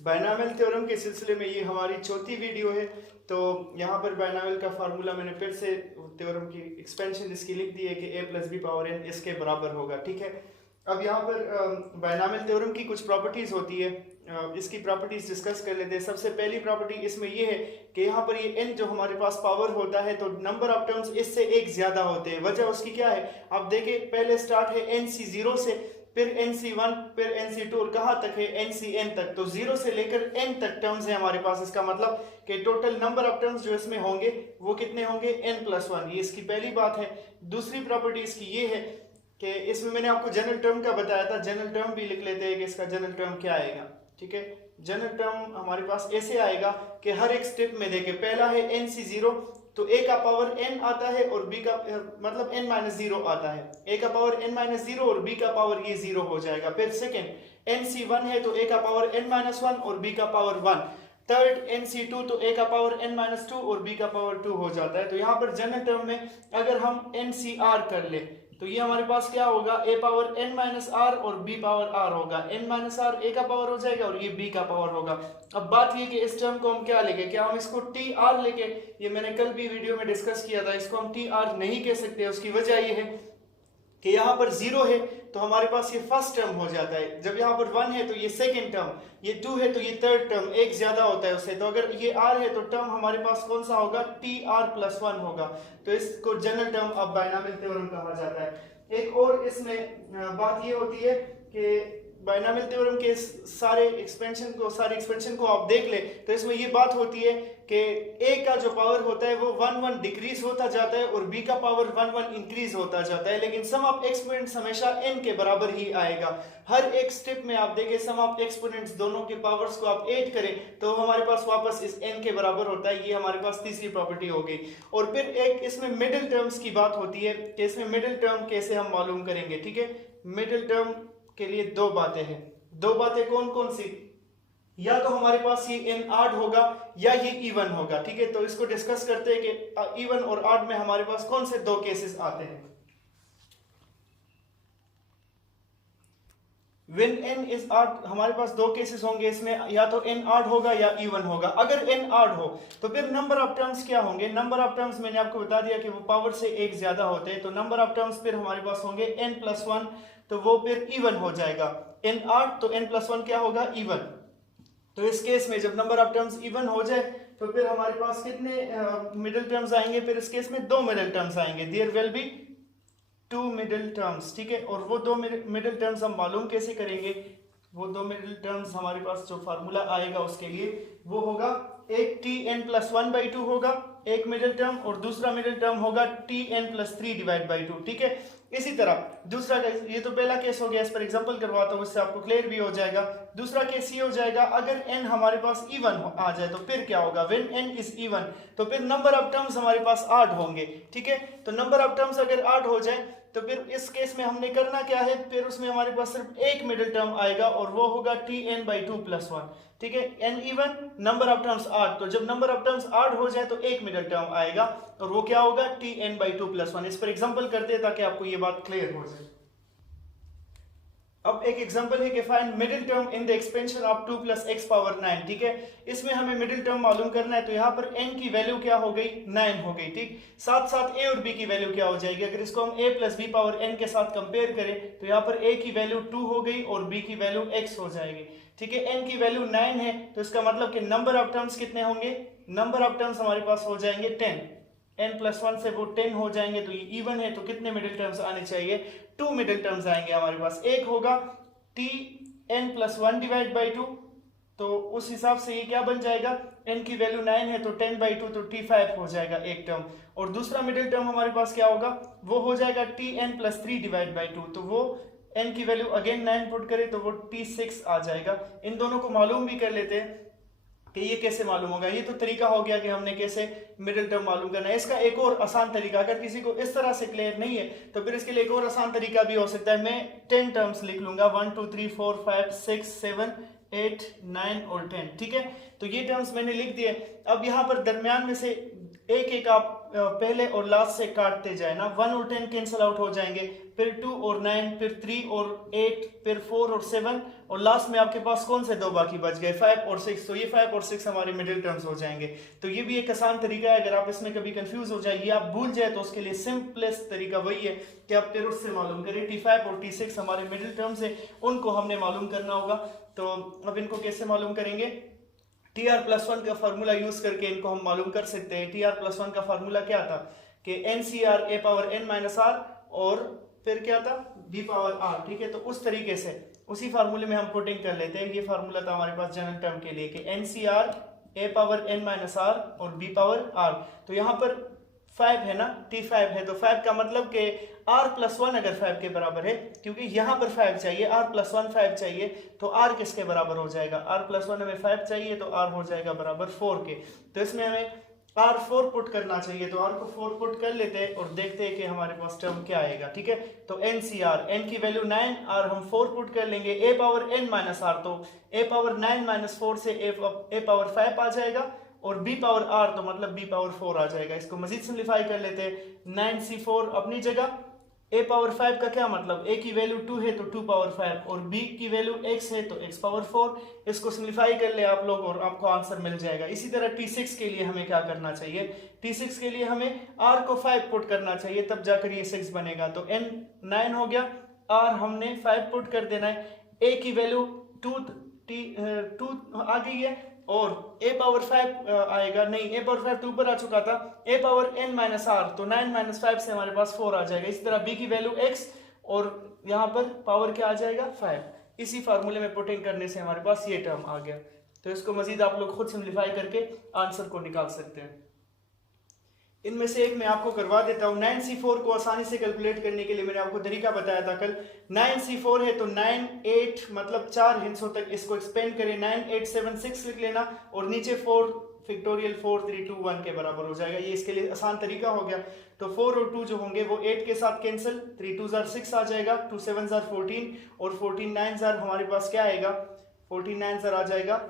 Binomial theorem के सिलसिले में ये हमारी चौथी वीडियो है। तो यहाँ पर बायनॉमियल का फार्मूला मैंने फिर से थ्योरम की एक्सपेंशन इसकी लिख दी है कि a plus B power n इसके बराबर होगा। ठीक है, अब यहाँ पर बायनॉमियल थ्योरम की कुछ प्रॉपर्टीज होती है, इसकी प्रॉपर्टीज डिस्कस कर लेते हैं। सबसे पहली प्रॉपर्टी इसमें ये है कि यहाँ पर ये n जो हमारे पास पावर होता है तो नंबर ऑफ टर्म्स इससे एक ज्यादा होते हैं। वजह उसकी क्या है, आप देखें पहले स्टार्ट है nc0 से, फिर nc1, फिर nc2 और कहाँ तक है ncn तक। तो 0 से लेकर n तक टर्म्स है हमारे पास। इसका मतलब कि टोटल नंबर ऑफ टर्म्स जो इसमें होंगे वो कितने होंगे, n+1। ये इसकी पहली बात है। दूसरी प्रॉपर्टी इसकी ये है कि इसमें मैंने आपको जनरल टर्म का बताया था, जनरल टर्म भी लिख लेते हैं कि इसका जनरल टर्म क्या आएगा। ठीक है, जनरल टर्म हमारे पास ऐसे आएगा कि हर एक स्टेप में देखें, पहला है nc0 तो a का पावर n आता है और b का मतलब n-0 आता है। a का पावर n-0 और b का पावर ये 0 हो जाएगा। फिर सेकंड nc1 है तो a का पावर n-1 और b का पावर 1। थर्ड nc2 तो a का पावर n-2 और b का पावर 2 हो जाता है। तो यहाँ पर जनरल टर्म में अगर हम ncr कर ले तो ये हमारे पास क्या होगा, a पावर n-r और b पावर r होगा। n-r a का पावर हो जाएगा और ये b का पावर होगा। अब बात ये कि इस टर्म को हम क्या लेंगे, क्या हम इसको tr लेंगे, ये मैंने कल भी वीडियो में डिस्कस किया था। इसको हम tr नहीं कह सकते, उसकी वजह ये है कि यहाँ पर 0 है तो हमारे पास ये फर्स्ट टर्म हो जाता है। जब यहाँ पर 1 है तो ये सेकंड टर्म, ये 2 है तो ये थर्ड टर्म, एक ज्यादा होता है उससे। तो अगर ये r है तो टर्म हमारे पास कौन सा होगा, tr+1 होगा। तो इसको general term of binomial theorem कहा जाता है। एक और इसमें बात ये होती है कि बायनॉमियल थ्योरम के सारे एक्सपेंशन को आप देख ले तो इसमें ये बात होती है कि a का जो पावर होता है वो 1 डिक्रीज होता जाता है और b का पावर 1 इंक्रीज होता जाता है, लेकिन सम ऑफ एक्सपोनेंट्स हमेशा n के बराबर ही आएगा। हर एक स्टेप में आप देखें सम ऑफ एक्सपोनेंट्स दोनों के पावर्स को आप ऐड करें तो हमारे पास वापस इस n के बराबर होता है। ये हमारे पास तीसरी प्रॉपर्टी हो गई। और फिर एक इसमें मिडिल टर्म्स की बात होती है कि इसमें मिडिल टर्म कैसे हम मालूम करेंगे। ठीक है, मिडिल टर्म के लिए दो बातें हैं। दो बातें कौन कौन सी, या तो हमारे पास ये n ऑड होगा या ये इवन होगा। ठीक है, तो इसको डिस्कस करते हैं कि इवन और ऑड में हमारे पास कौन से दो केसेस आते हैं। When n is odd हमारे पास दो केसेस होंगे इसमें, या तो n ऑड होगा या इवन होगा। अगर n ऑड हो तो फिर नंबर ऑफ टर्म्स क्या होंगे, नंबर ऑफ टर्म्स मैंने आपको बता दिया कि वो पावर से एक ज्यादा होते हैं। तो नंबर ऑफ टर्म्स फिर हमारे पास होंगे n+1, तो वो फिर इवन हो जाएगा। n ऑड तो n+1 क्या होगा, इवन। तो इस केस में जब नंबर ऑफ टर्म्स इवन हो जाए तो फिर हमारे पास कितने मिडिल टर्म्स आएंगे, फिर इस केस में दो मिडिल टर्म्स आएंगे। There will be 2 middle terms. ठीक है, और वो दो मिडिल टर्म्स हम मालूम कैसे करेंगे, वो दो मिडिल टर्म्स हमारे पास जो फार्मूला आएगा उसके लिए वो होगा, एक tn+1/2 होगा एक मिडिल टर्म, और दूसरा मिडिल टर्म होगा tn+3/2। ठीक है, इसी तरह दूसरा केस, ये तो पहला केस हो गया, इस पर एग्जांपल करवाता हूँ, इससे आपको क्लियर भी हो जाएगा। दूसरा केस ये हो जाएगा, अगर n हमारे पास इवन आ जाए तो फिर क्या होगा, व्हेन n इज इवन तो फिर नंबर ऑफ टर्म्स हमारे पास 8 होंगे। ठीक है, तो नंबर ऑफ टर्म्स अगर 8 हो जाए तो फिर इस केस में हमने करना क्या है, फिर उसमें हमारे पास सिर्फ एक मिडिल टर्म आएगा और वो होगा tn/2+1। ठीक है, n even number of terms 8, तो जब नंबर ऑफ टर्म्स 8 हो जाए तो एक मिडिल टर्म आएगा और वो क्या होगा, tn/2+1। इस पर एग्जांपल करते हैं ताकि आपको ये बात क्लियर हो जाए। अब एक एग्जांपल है कि find middle term in the expansion of 2 + x power 9। ठीक है, इसमें हमें मिडिल टर्म मालूम करना है। तो यहाँ पर n की वैल्यू क्या हो गई, 9 हो गई। ठीक, साथ साथ a और b की वैल्यू क्या हो जाएगी, अगर इसको हम a + b पावर n के साथ कंपेयर करें तो यहाँ पर a की वैल्यू 2 हो गई और b की वैल्यू x हो जाएगी। ठीक है, n की वैल्यू 9 है तो इसका मतलब कि नंबर ऑफ टर्म्स कितने होंगे, नंबर ऑफ टर्म्स हमारे पास हो जाएंगे 10। n+1 से वो 10 हो जाएंगे तो ये इवन है, तो कितने मिडिल टर्म्स आने चाहिए, 2 मिडिल टर्म्स आएंगे हमारे पास। एक होगा tn+1/2, तो उस हिसाब से ये क्या बन जाएगा, n की वैल्यू 9 है तो 10/2 तो t5 हो जाएगा एक टर्म। और दूसरा मिडिल टर्म हमारे पास क्या होगा, वो हो जाएगा tn+3/2, तो वो n की वैल्यू अगेन 9 पुट करें तो वो t6 आ जाएगा। इन दोनों को मालूम भी कर लेते हैं कि ये कैसे मालूम होगा। ये तो तरीका हो गया कि हमने कैसे मिडिल टर्म मालूम करना है। इसका एक और आसान तरीका, अगर किसी को इस तरह से क्लियर नहीं है तो फिर इसके लिए एक और आसान तरीका भी हो सकता है। मैं 10 टर्म्स लिख लूंगा, 1 2 3 4 5 6 7 8 9 और 10। ठीक है, तो ये टर्म्स मैंने लिख दिए। अब यहाँ पर दरमियान में से एक एक आप पहले और लास्ट से काटते जाए ना, 1 और 10 कैंसिल आउट हो जाएंगे, फिर 2 और 9, फिर 3 और 8, फिर 4 और 7, और लास्ट में आपके पास कौन से दो बाकी बच गए, 5 और 6। तो ये 5 और 6 हमारे मिडिल टर्म्स हो जाएंगे। तो ये भी एक आसान तरीका है, अगर आप इसमें कभी कंफ्यूज हो जाए, ये आप भूल जाए, तो उसके लिए सिंपलेस्ट तरीका वही है कि आप फिर उससे मालूम करें। T5 और T6 हमारे मिडिल टर्म्स है, उनको हमने मालूम करना होगा। तो अब इनको कैसे मालूम करेंगे, TR+1 का फार्मूला यूज करके इनको हम मालूम कर सकते हैं। TR+1 का फार्मूला क्या था कि NCR A⁻n-R और फिर क्या था B⁻R, ठीक है। तो उस तरीके से उसी फार्मूले में हम पुटिंग कर लेते हैं। ये फार्मूला था हमारे पास जनरल टर्म के लिए कि NCR A⁻n-R और B⁻R। तो यहाँ पर 5 है ना, T5 है, तो 5 का मतलब कि R+1 अगर 5 के बराबर है, क्योंकि यहाँ पर 5 चाहिए, R+1 5 चाहिए, तो R किसके बराबर हो जाएगा, R+1 हमें 5 चाहिए, तो R हो जाएगा बराबर 4 के। तो इसमें हमें R4 पुट करना चाहिए, तो R को 4 पुट कर लेते हैं और देखते हैं कि हमारे पास टर्म क्या आएगा, ठीक है। तो NCR, n की वैल्यू 9, R हम 4 पुट कर लेंगे, A⁻n-R, तो A⁻9-4 से A⁻5 आ जाएगा, और B⁻R तो मतलब B⁻4 आ जाएगा। इसको मजीद सिंप्लीफाई कर लेते हैं, 9C4 अपनी जगह, A⁻5 का क्या मतलब, A की वैल्यू 2 है तो 2⁻5, और B की वैल्यू x है तो x⁻4। इसको सिंप्लीफाई कर ले आप लोग और आपको आंसर मिल जाएगा। इसी तरह T6 के लिए हमें क्या करना चाहिए, T6 के लिए हमें R को 5 पुट करना चाहिए, तब जाकर ये 6 बनेगा। तो n 9 हो गया, R हमने 5 पुट कर देना है, A की वैल्यू 2 आ गई है, और A⁻5 आएगा, नहीं A⁻5 तो ऊपर आ चुका था, A⁻n-R, तो 9 - 5 से हमारे पास 4 आ जाएगा। इसी तरह B की वैल्यू x, और यहाँ पर पावर क्या आ जाएगा 5। इसी फार्मूले में पुटिंग करने से हमारे पास ये टर्म आ गया। तो इसको मजीद आप लोग खुद सिंप्लीफाई करके आंसर को निकाल सकते हैं। इनमें से एक मैं आपको करवा देता हूँ। 9C4 को आसानी से कैलकुलेट करने के लिए मैंने आपको तरीका बताया था कल। 9C4 है तो 9 8 मतलब 4 हिस्सों तक इसको एक्सपेंड करें, 9 8 7 6 लिख लेना, और नीचे 4 फैक्टोरियल 4 3 2 1 के बराबर हो जाएगा। ये इसके लिए आसान तरीका हो गया। तो 4 और 2 जो होंगे वो 8 के साथ कैंसिल, 3 2 6 आ जाएगा, 2 7 14, और 14 9 हमारे पास क्या आएगा, 14 9 आ जाएगा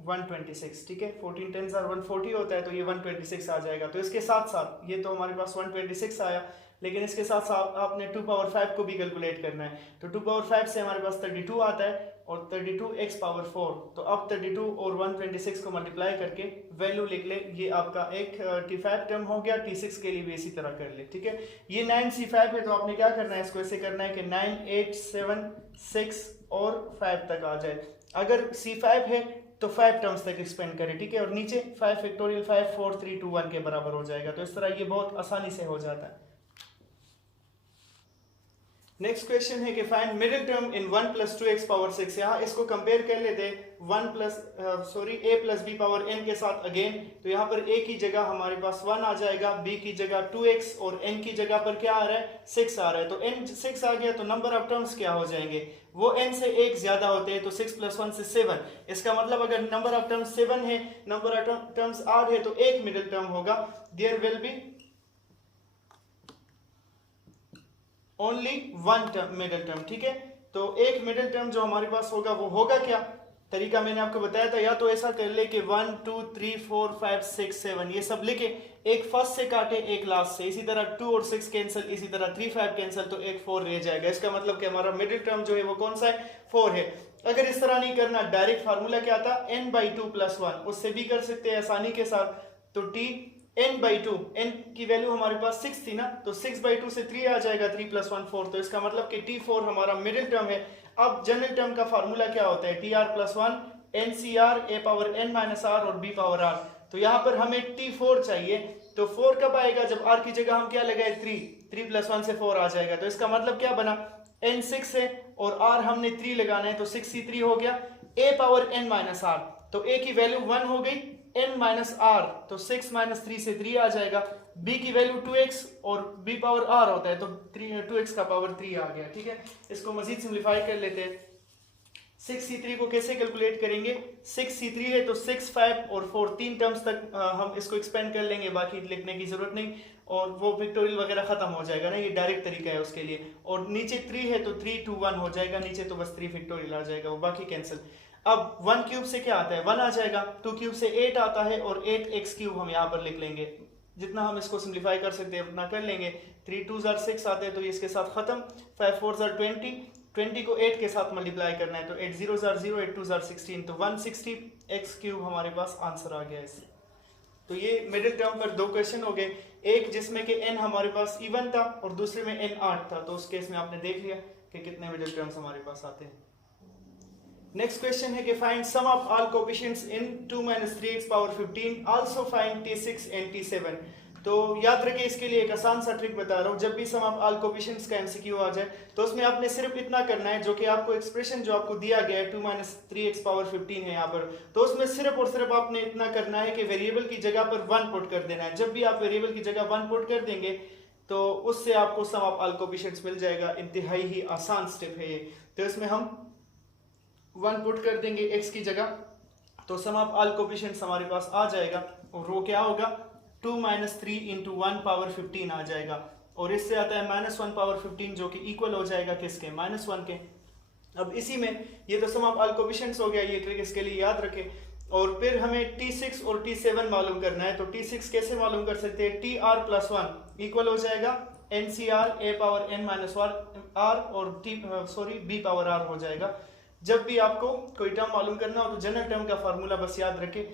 126, ठीक है। 14 10 140 होता है, तो ये 126 आ जाएगा। तो इसके साथ साथ ये तो हमारे पास 126 आया, लेकिन इसके साथ साथ आपने 2⁻5 को भी कैलकुलेट करना है। तो 2⁻5 से हमारे पास 32 आता है, और 32x⁴। तो अब 32 और 126 को मल्टीप्लाई करके वैल्यू लिख ले, ये आपका एक T5 टर्म हो गया। T6 के लिए भी इसी तरह कर ले, ठीक है। ये 9C5 है, तो आपने क्या करना है, इसको ऐसे करना है कि 9 8 7 6 और 5 तक आ जाए। अगर C5 है तो 5 टर्म्स तक एक्सपेंड करें, ठीक है, और नीचे 5 फैक्टोरियल 5 4 3 2 1 के बराबर हो जाएगा। तो इस तरह ये बहुत आसानी से हो जाता है। नेक्स्ट क्वेश्चन है कि find middle term in 1 + 2x⁻6। यहाँ इसको कंपेयर कर लेते हैं a+b⁻n के साथ अगेन। तो यहाँ पर a की जगह हमारे पास 1 आ जाएगा, b की जगह 2x, और n की जगह पर क्या आ रहा है 6 आ रहा है। तो n 6 आ गया, तो नंबर ऑफ टर्म्स क्या हो जाएंगे, वो n से 1 ज्यादा होते हैं, तो 6 + 1 से 7। इसका मतलब अगर नंबर ऑफ टर्म्स 7 है, नंबर ऑफ टर्म्स 8 है, तो एक मिडिल टर्म होगा। There will be only 1 middle term, ठीक है। तो एक मिडिल टर्म जो हमारे पास होगा वो होगा क्या, तरीका मैंने आपको बताया था। या तो ऐसा कर ले कि 1 2 3 4 5 6 7 ये सब लिखे, एक फर्स्ट से काटे एक लास्ट से, इसी तरह 2 और 6 कैंसिल, इसी तरह 3 5 कैंसिल, तो एक 4 रह जाएगा। इसका मतलब कि हमारा मिडिल टर्म जो है वो कौन सा है, 4 है। अगर इस तरह नहीं करना, डायरेक्ट फार्मूला क्या था, n/2 + 1, उससे भी कर सकते हैं आसानी के साथ। तो n/2, n की वैल्यू हमारे पास 6 थी ना, तो 6/2 से 3 आ जाएगा, 3 + 1 4। तो इसका मतलब कि T4 हमारा मिडिल टर्म है। अब जनरल टर्म का फार्मूला क्या होता है, TR+1 NCR A⁻n-R और B⁻R। तो यहाँ पर हमें T4 चाहिए, तो 4 कब आएगा, जब R की जगह हम क्या लगाए 3 + 1 से 4 आ जाएगा। तो इसका मतलब क्या बना, n 6 है और R हमने 3 लगाना है, तो 6C3 हो गया A⁻n-R। तो A की वैल्यू 1 हो गई, n-R, तो 6 - 3 से 3 आ जाएगा। B की वैल्यू 2x और B⁻R होता है, तो 2x का पावर 3 आ गया, ठीक है। इसको मजीद सिंप्लीफाई कर लेते हैं। 6C3 को कैसे कैलकुलेट करेंगे, 6C3 है तो 6 5 और 4 3 टर्म्स तक हम इसको एक्सपेंड कर लेंगे, बाकी लिखने की जरूरत नहीं, और वो फैक्टोरियल वगैरह खत्म हो जाएगा ना, ये डायरेक्ट तरीका है उसके लिए। और नीचे 3 है तो 3 2 1 हो जाएगा, नीचे तो बस 3 फैक्टोरियल आ जाएगा, वो बाकी कैंसिल। अब 1 क्यूब से क्या आता है, 1 आ जाएगा, 2 क्यूब से 8 आता है, और 8x³ हम यहाँ पर लिख लेंगे। जितना हम इसको सिंप्लीफाई कर सकते हैं उतना कर लेंगे। 3 2 जार 6 आते हैं तो ये इसके साथ खत्म। 5 4 जार 20, 20 को 8 के साथ मल्टीप्लाई करना है तो 8 0 जार 0, 8 2 जार 16, तो 160 एक्स क्यूब हमारे पास आंसर आ गया इससे। तो ये मिडिल टर्म पर दो क्वेश्चन हो गए, एक जिसमें कि n हमारे पास इवन था और दूसरे में n 8 था, तो उस केस में आपने देख लिया कि कितने मिडिल टर्म्स हमारे पास आते हैं। नेक्स्ट क्वेश्चन है कि find sum of all coefficients in 2 - 3x power 15, also find t6 and t7। तो याद रखिए इसके लिए एक आसान सा ट्रिक बता रहा हूँ, जब भी सम ऑफ ऑल कोएफिशिएंट्स का एमसीक्यू आ जाए तो उसमें आपने सिर्फ इतना करना है, जो कि आपको एक्सप्रेशन जो आपको दिया गया है 2 - 3x पावर 15 है यहाँ पर, तो उसमें सिर्फ और सिर्फ आपने इतना करना है कि वेरिएबल की जगह पर 1 पुट कर देना है। जब भी आप वेरिएबल की जगह 1 पुट कर देंगे तो उससे आपको सम ऑफ ऑल कोएफिशिएंट्स मिल जाएगा। इंतहाई ही आसान स्टेप है ये। तो इसमें हम 1 पुट कर देंगे x की जगह, तो सम ऑफ ऑल कोएफिशिएंट्स हमारे पास आ जाएगा और वो क्या होगा 2 - 3 × 1 पावर 15 आ जाएगा, और इससे आता है -1 पावर 15 जो कि इक्वल हो जाएगा किसके, -1 के। अब इसी में ये तो सम ऑफ ऑल कोएफिशिएंट्स हो गया, ये ट्रिक इसके लिए याद रखें। और फिर हमें t6 और t7 मालूम करना है, तो t6 कैसे मालूम कर सकते हैं, tr + 1 इक्वल हो जाएगा ncr a power n - r और b पावर r हो जाएगा। जब भी आपको कोई टर्म मालूम करना हो तो जनरल टर्म का फार्मूला बस याद रखें।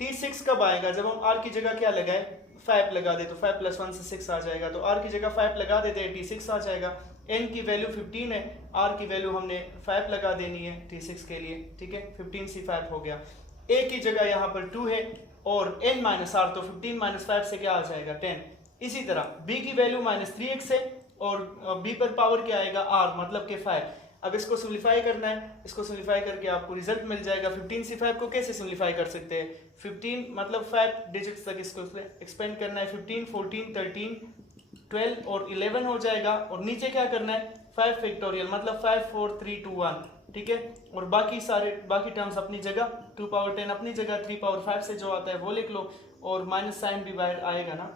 t6 कब आएगा, जब हम r की जगह क्या लगाए 5 लगा दे, तो 5 + 1 से 6 आ जाएगा, तो r की जगह 5 लगा देते हैं t6 आ जाएगा। n की वैल्यू 15 है, r की वैल्यू हमने 5 लगा देनी है t6 के लिए, ठीक है, 15 से 5 हो गया। a की जगह यहाँ पर 2 है और n - r, तो 15 - 5 से क्या आ जाएगा 10। इसी तरह b की वैल्यू -3x है और b पर पावर क्या आएगा r, मतलब कि 5। अब इसको सिंप्लीफाई करना है, इसको सिंप्लीफाई करके आपको रिजल्ट मिल जाएगा। 15 से 5 को कैसे सिंप्लीफाई कर सकते हैं, 15 मतलब 5 डिजिट्स तक इसको एक्सपेंड करना है, 15 14 13 12 और 11 हो जाएगा, और नीचे क्या करना है 5 फैक्टोरियल मतलब 5 4 3 2 1, ठीक है। और बाकी टर्म्स अपनी जगह, 2 पावर 10 अपनी जगह, 3 पावर 5 से जो आता है वो लिख लो, और माइनस साइन भी बाहर आएगा ना।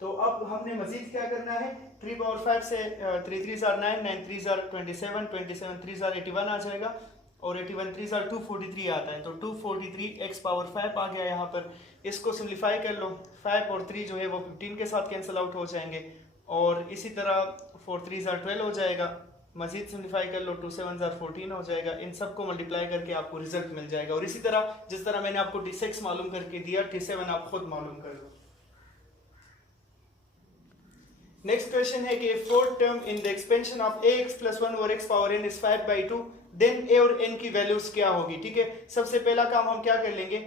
तो अब हमने मजीद क्या करना है, 3 पावर 5 से 3 3 जार 9, 9 3 जार 27, 27 3 जार 81 आ जाएगा, और 81 3 जार 243 आता है, तो 243 x पावर 5 आ गया यहाँ पर। इसको सिंप्लीफाई कर लो, 5 और 3 जो है वो 15 के साथ कैंसिल आउट हो जाएंगे, और इसी तरह 4 3 जार 12 हो जाएगा। मजीद सिंप्लीफाई कर लो, 2 7 जार 14 हो जाएगा। इन सबको मल्टीप्लाई करके आपको रिजल्ट मिल जाएगा, और इसी तरह जिस तरह मैंने आपको t6 मालूम करके दिया, t7 आप खुद मालूम कर लो। नेक्स्ट क्वेश्चन है कि fourth term in the expansion of ax + 1 over x power n is 5/2, then a और n की वैल्यूज क्या होगी, ठीक है। सबसे पहला काम हम क्या कर लेंगे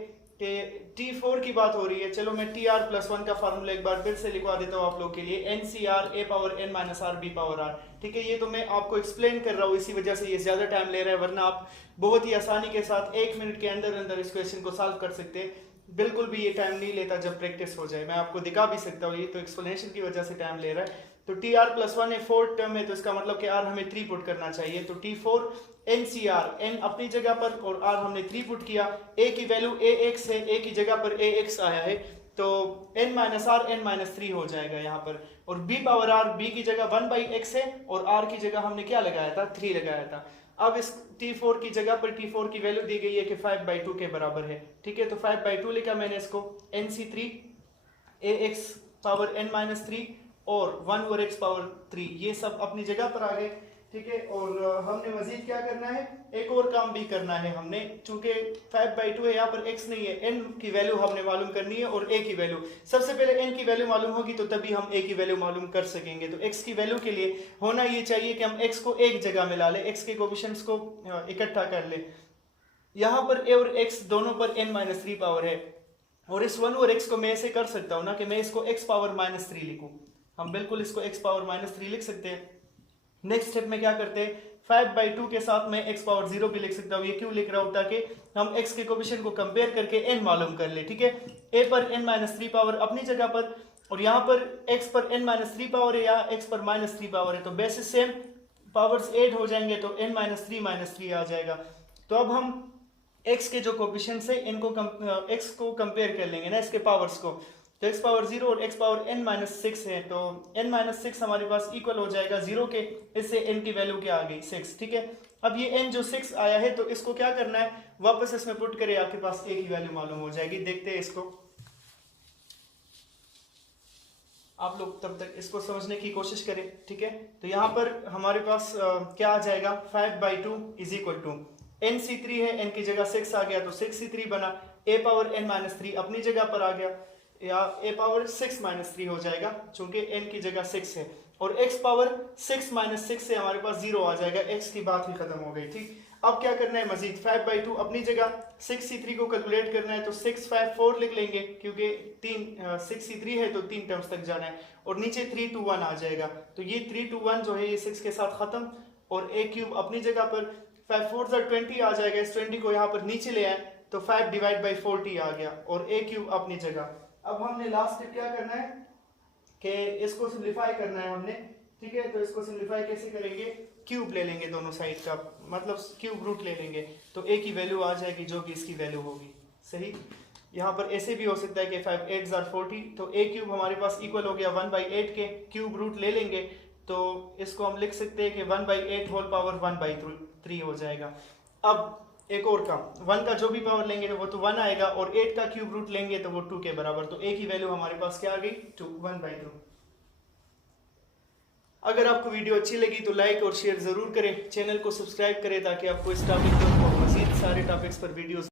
कि t4 की बात हो रही है, चलो मैं tr + 1 का फार्मूला एक बार फिर से लिखवा देता हूँ आप लोग के लिए, ncr a power n - r b power r, ठीक है। ये तो मैं आपको एक्सप्लेन कर रहा हूँ, इसी वजह से ये ज्यादा टाइम ले रहा है, वरना आप बहुत ही आसानी के साथ 1 मिनट के अंदर अंदर इस क्वेश्चन को सॉल्व कर सकते हैं। बिल्कुल भी ये टाइम नहीं लेता जब प्रैक्टिस हो जाए, मैं आपको दिखा भी सकता हूँ, ये तो एक्सप्लेनेशन की वजह से टाइम ले रहा है। तो tr + 1 है, फोर्थ टर्म है, तो इसका मतलब कि r हमें 3 पुट करना चाहिए, तो t4 ncr, n अपनी जगह पर और r हमने 3 पुट किया। a की वैल्यू ax है, a की जगह पर ax आया है, तो n - r n - 3 हो जाएगा यहाँ पर, और b पावर r, b की जगह 1/x है और r की जगह हमने क्या लगाया था 3 लगाया था। अब इस t4 की जगह पर t4 की वैल्यू दी गई है कि 5/2 के बराबर है, ठीक है। तो 5/2 लिखा मैंने इसको, nc3 ax पावर n - 3 और 1 ओवर x पावर 3, ये सब अपनी जगह पर आ गए, ठीक है। और हमने मजीद क्या करना है, एक और काम भी करना है हमने, चूंकि 5/2 है, यहाँ पर x नहीं है, n की वैल्यू हमने मालूम करनी है और a की वैल्यू। सबसे पहले n की वैल्यू मालूम होगी तो तभी हम a की वैल्यू मालूम कर सकेंगे। तो x की वैल्यू के लिए होना ये चाहिए कि हम x को एक जगह मिला ले, x के कोएफिशिएंट्स को इकट्ठा कर ले। यहाँ पर a और x दोनों पर n - 3 पावर है, और इस 1 और x को मैं ऐसे कर सकता हूँ ना कि मैं इसको x पावर -3 लिखूं, हम बिल्कुल इसको x पावर -3 लिख सकते हैं। नेक्स्ट स्टेप में क्या करते हैं, 5/2 के साथ मैं x पावर 0 भी लिख सकता हूँ। ये क्यों लिख रहा हूँ, ताकि हम x के कोएफिशिएंट को कंपेयर करके n मालूम कर ले, ठीक है। a पर n - 3 पावर अपनी जगह पर, और यहाँ पर x पर n - 3 पावर है, यहाँ x पर -3 पावर है, तो बेसिस सेम, पावर्स 8 हो जाएंगे, तो n - 3 आ जाएगा। तो अब हम x के जो कोएफिशिएंट्स है इनको x को कंपेयर कर लेंगे ना, इसके पावर्स को, तो x पावर 0 और x पावर n - 6 है, तो n - 6 हमारे पास इक्वल हो जाएगा 0 के, इससे n की वैल्यू क्या आ गई 6, ठीक है। अब ये n जो 6 आया है, तो इसको क्या करना है, वापस इसमें पुट करें, आपके पास a की वैल्यू मालूम हो जाएगी। देखते हैं इसको, आप लोग तब तक इसको समझने की कोशिश करें, ठीक है। तो यहाँ पर हमारे पास क्या आ जाएगा, 5/2 इज इक्वल टू nc3 है, n की जगह 6 आ गया तो 6c3 बना, a पावर n-3 अपनी जगह पर आ गया, या a पावर 6-3 हो जाएगा चूंकि n की जगह 6 है, और x पावर 6-6 से हमारे पास 0 आ जाएगा, x की बात ही खत्म हो गई, ठीक। अब क्या करना है मजीद, 5/2 अपनी जगह 6c3 को कैलकुलेट करना है तो 6 5 4 लिख लेंगे क्योंकि 6c3 है तो 3 टर्म्स तक जाना है, और नीचे 3 2 1 आ जाएगा, तो ये 3 2 1 जो है ये 6 के साथ खत्म, और a क्यूब अपनी जगह पर 5 4 20 आ जाएगा, इस 20 को यहाँ पर नीचे ले आए तो 5/40 आ गया, और a क्यूब अपनी जगह। अब हमने लास्ट स्टेप क्या करना है कि इसको सिंप्लीफाई करना है हमने, ठीक है। तो इसको सिंप्लीफाई कैसे करेंगे, क्यूब ले लेंगे दोनों साइड का, मतलब क्यूब रूट ले लेंगे तो a की वैल्यू आ जाएगी जो कि इसकी वैल्यू होगी, सही। यहाँ पर ऐसे भी हो सकता है कि 5 8 40, तो a क्यूब हमारे पास इक्वल हो गया 1/8 के, क्यूब रूट ले लेंगे तो इसको हम लिख सकते हैं कि 1/8 होल पावर 1/3 हो जाएगा। अब एक और काम, 1 का जो भी पावर लेंगे वो तो 1 आएगा, और 8 का क्यूब रूट लेंगे तो वो 2 के बराबर, तो a की वैल्यू हमारे पास क्या आ गई, 2 1/2। अगर आपको वीडियो अच्छी लगी तो लाइक और शेयर जरूर करें, चैनल को सब्सक्राइब करें ताकि आपको इस टॉपिक पर और मज़ीद सारे टॉपिक्स पर वीडियोस